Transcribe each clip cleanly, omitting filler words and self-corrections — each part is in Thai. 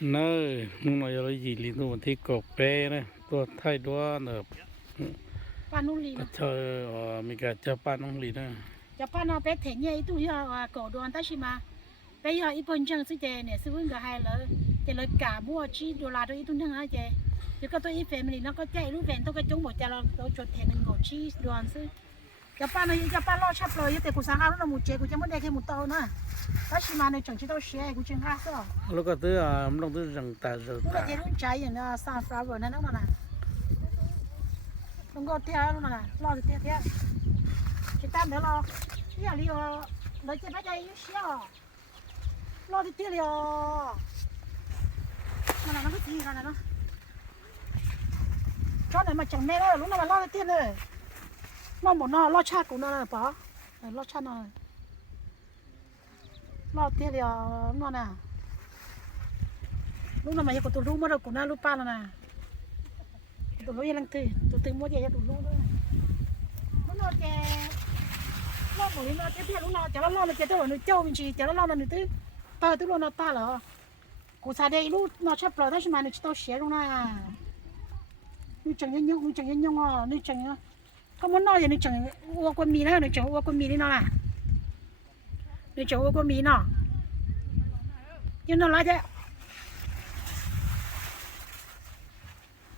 nơi nung nói rồi gì liên tục thì cột bé này tua thay đua nở ป้านุ่งลี ก็chơi mình cả chơi pan nông lý nữa จะป้าน้องไปเถียงยี่ตู้ยาก่อดวนตั้งชิมาไปยาอีปุ่นจังสิเจเนี่ยซื้อวิ่งก็ให้เลยจะเลยกาบัวชีดอลลาร์ตัวอีตุ้งทั้งนั้นเจแล้วก็ตัวอีแฟมิลี่แล้วก็ใจรู้แฟนตัวก็จงบอกจะเราจดแทนหนึ่งก่อชีดวนซื้อจะป้าเนี่ยจะป้ารอชับเลยแต่กูสั่งเอาแล้วหมูเจกูจะไม่ได้แค่หมูโตนะตั้งชิมาเนี่ยจังชิโตเชียกูจึงห้าซ้อ lúc đó tới mìnhต้องtới rừng tà rừng กูเลย tà จะรู้ใจอย่างนั้นซาฟราวนั่นนั่นน่ะต้องก็เที่ยวนั่นน่ะรอเที่ยวคิดตามเดี๋ยวรอเที่ยวเรียวเราจะไปใจยุ่งเชี่ยวรอเที่ยวเรียวนั่นน่ะนั่นก็ทีกันนะเนาะชอบไหนมาจังแม่เลยรู้นะว่ารอเที่ยวเลยรอหมดนอรอชากูนอเลยป๋อรอชาหน่อยรอเที่ยวเรียวนอน่ะรู้นะมาอย่ากูตัวรู้มาเรากูน่ารู้ป้าแล้วนะตัวรู้ยังลังตื่นตัวตื่นมัวอย่าตัวรู้ด้วยรู้นอแกรอหมดเลยนอเที่ยวรู้นอจะรอเลยจะตัวหนูเจ้ามินชีจะรอหนูตื้อตาตื้อรอนอตาเหรอกูซาเดย์รู้นอชอบปล่อยถ้าฉันมาหนูจะต้องเสียลงนะหนูจังยังยังหนูจังยังยังอ่ะหนูจังก็มันนออย่างหนูจังวัวคนมีนะหนูจังวัวคนมีนี่นอล่ะหนูจังวัวคนมีนอยังนอไรเจ้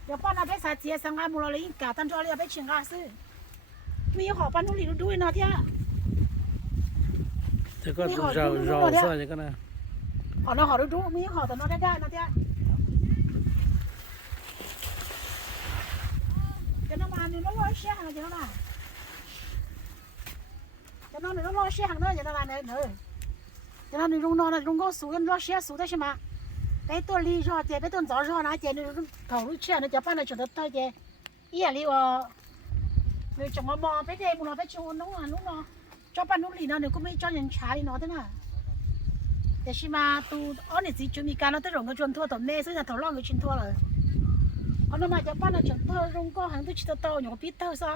เดี๋ยวป้านาไปสาเจียสังหารมูลเลยกาตันจอเลยไปเชียงราซื้อมีขอป้านุ่ลีด้วยนอเที่ย thì có rau sao vậy cái này ขอเราขอดูมีขอแต่นอได้นะเที่ยจะนอมาหนึ่งร้อยเชี่ยงจะนอมาจะนอหนึ่งร้อยเชี่ยงเนอะจะนอมาเนอะจะนอหนึ่งลุงนอนลุงก็สูงกันร้อยเชี่ยสูงได้ใช่ไหมไปตัวลีรอเจไปตัวจ่อรอนะเจนี่เขาลูกเชี่ยนะจะป้านะจดได้เจอีอะไรวะนี่จังมามองไปเจบุญเราไปชวนน้องอ่ะน้องเนาะจ้าป้านุ่ลีนะเนี่ยก็ไม่จ้ายังช้าเลยเนาะท่านน่ะแต่ชิมาตูอ๋อเนี่ยสิจุมีการเราต้องลงกับจนทั่วตัวแม่ซึ่งจะถอดล่องกับชินทั่วเลยอ๋อนั่นมาจะป้านะจนทั่วลุงก็หันตัวชิดโตอยู่กับพีเตอร์ซะ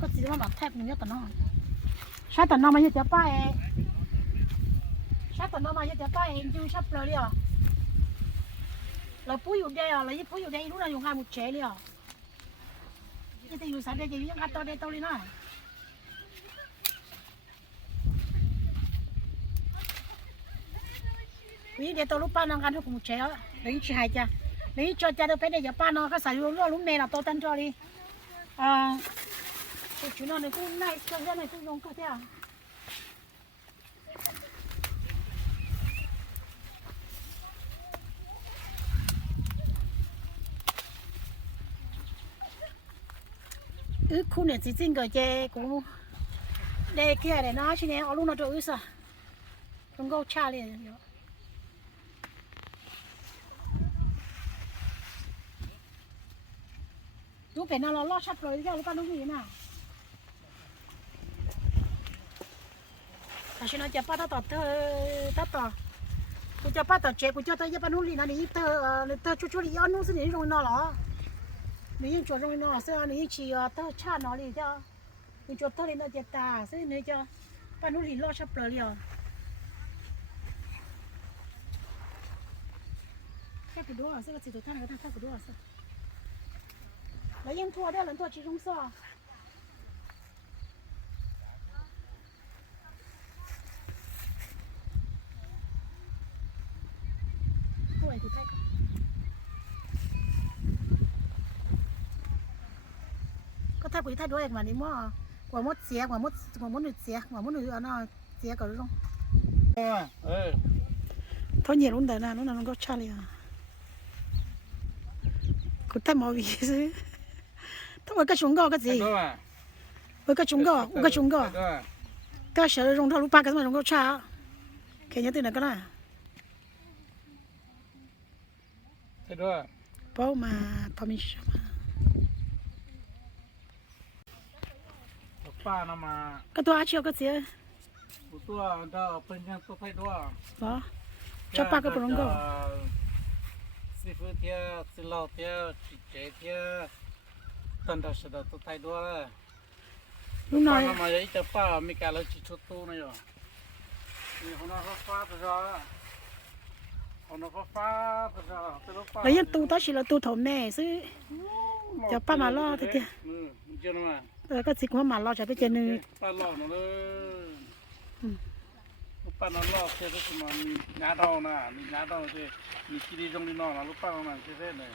ก็สิว่าแบบแทบอย่างเงี้ยแต่น้องชาแต่น้องมาเยอะจะป้าเองชาแต่น้องมาเยอะจะป้าเองจูชอบเลยอ่ะเราปุ้ยอยู่ได้อ่ะเรายี่ปุ้ยอยู่ได้รู้เราอยู่งานมุดเฉยเลยอ่ะยี่แต่อยู่สายเดียวยังงานตัวเดียวตัวเลยนะวิ่งเดี๋ยวตัวลูกป้านองกันทุกมุดเฉยอ่ะเดี๋ยวยี่ชายจ้ะเดี๋ยวยี่จอดจ้ะเดี๋ยวไปเดี๋ยวป้านองก็ใส่ลูกลูกเมย์เราโตตันจอเลยจุดนั้นเนี่ยกูน่าจะยังไม่กูลงก็เท่าคุณเนี่ยจริงๆก็เจกูเด็กแค่เนี่ยนะชิเนี่ยเอาลูกน้องตัวอื่นซะต้องก็ชาเลยลูกเป็นน่ะเราล่อชัดเลยที่เราลูกป้าลูกนี่น่ะแต่ฉันจะป้าต่อเธอต่อกูจะป้าต่อเจกูจะต่อยี่ป้าลูกนี่นะนี่เธอช่วยๆย้อนนู้นสินี่ลงนอหรอ你用做容易喏，是啊，你去啊，到茶那里叫，你做到里那就大，所以你叫把努力捞出来了。开不多少，这个指头看那个看开不多少是。来用拖的，人拖集中是啊。对，就太。ก็ถ้าคุยถ้าด้วยมานี่มั่วกว่ามดเสียกว่ามดหนึ่งเสียกว่ามดหนึ่งอันน่ะเสียก็รู้เท่าเหยียดรุ่นแต่นั้นนั่นก็ชาเลยอ่ะกูแต่หมอวีซื้อถ้าว่าก็ชงก็สิว่าก็ชงก็เฉยรงเท่าลูกปลาก็มารงก็ชาแค่นี้ตื่นก็ได้เพราะมาพอมีชมาป้าน้ำมา ก็ตัวอาเชียวก็เสียตัวเดาเป็นยังตัวไทยตัวบ่ชอบปลาก็ปรุงก็สิฟื้นเที่ยวสิเหล่าเที่ยวจิเจเที่ยวตันดาสดตัวไทยตัวลูกน้อยน้ำมาอย่างนี้จะป้ามีการเลิกชิดตัวนะอยู่มีคนนั้นเขาฟ้าตัวจ้า เอาหน้าฟ้าก็จะเป็นลูกฟ้า แล้วยังตูต่อสิเราตูถมแน่ซื้อจะป้ามาล่อทีเดียว มันเจอมา ก็สิว่ามาล่อจะไปเจนึง ป้าล่อหนูเลยป้านอนล่อเสร็จแล้วก็มามีงาดองนะมีงาดองเจมีกิริจงดีนอนนะลูกป้าของมันเสร็จเลย